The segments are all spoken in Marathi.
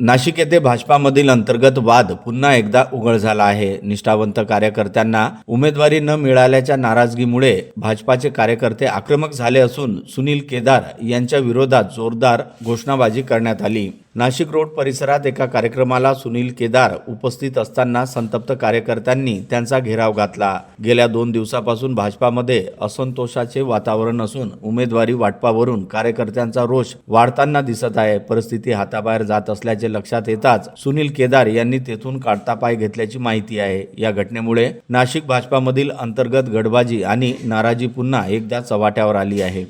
नाशिक येथे भाजपामधील अंतर्गत वाद पुन्हा एकदा उघड झाला आहे। निष्ठावंत कार्यकर्त्यांना उमेदवारी न मिळाल्याच्या नाराजगीमुळे भाजपाचे कार्यकर्ते आक्रमक झाले असून सुनील केदार यांच्या विरोधात जोरदार घोषणाबाजी करण्यात आली। नाशिक रोड परिसरात एका कार्यक्रमाला सुनील केदार उपस्थित असताना संतप्त कार्यकर्त्यांनी त्यांचा घेराव घातला। गेल्या 2 दिवसापासून भाजपामध्ये असंतोषाचे वातावरण असून उमेदवारी वाटपावरून कार्यकर्त्यांचा रोष वाढताना दिसत आहे। परिस्थिती हाताबाहेर जात असल्याचे लक्षात येताच सुनील केदार यांनी तेथून काढता पाय घेतल्याची माहिती आहे। या घटनेमुळे नाशिक भाजपामधील अंतर्गत गडबाजी आणि नाराजी पुन्हा एकदा चव्हाट्यावर आली आहे।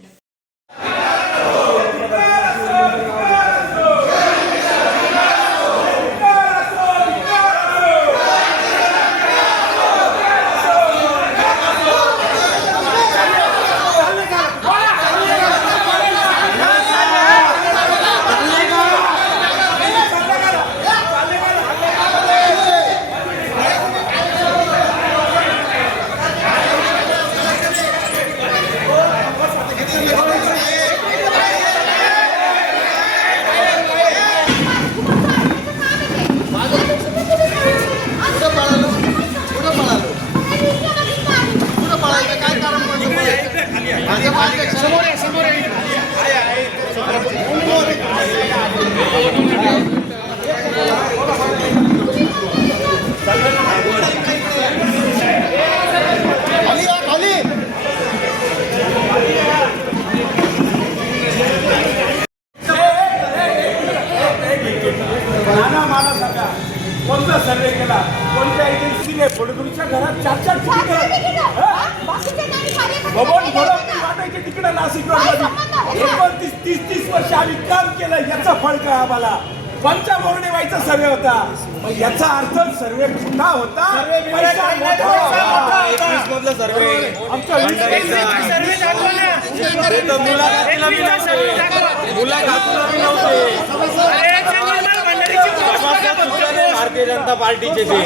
कोणता सर्वे केला, कोणत्या एजन्सीने फडणवीसच्या घरात 4-4 वाटायचे तिकडे नाशिक रोडमध्ये 29-30 वर्ष आम्ही काम केलं, याचा फळ काय आम्हाला पंचामोरणे व्हायचा सर्वे होता। मग याचा अर्थ सर्वे खोटा होता, भारतीय जनता पार्टीचे ते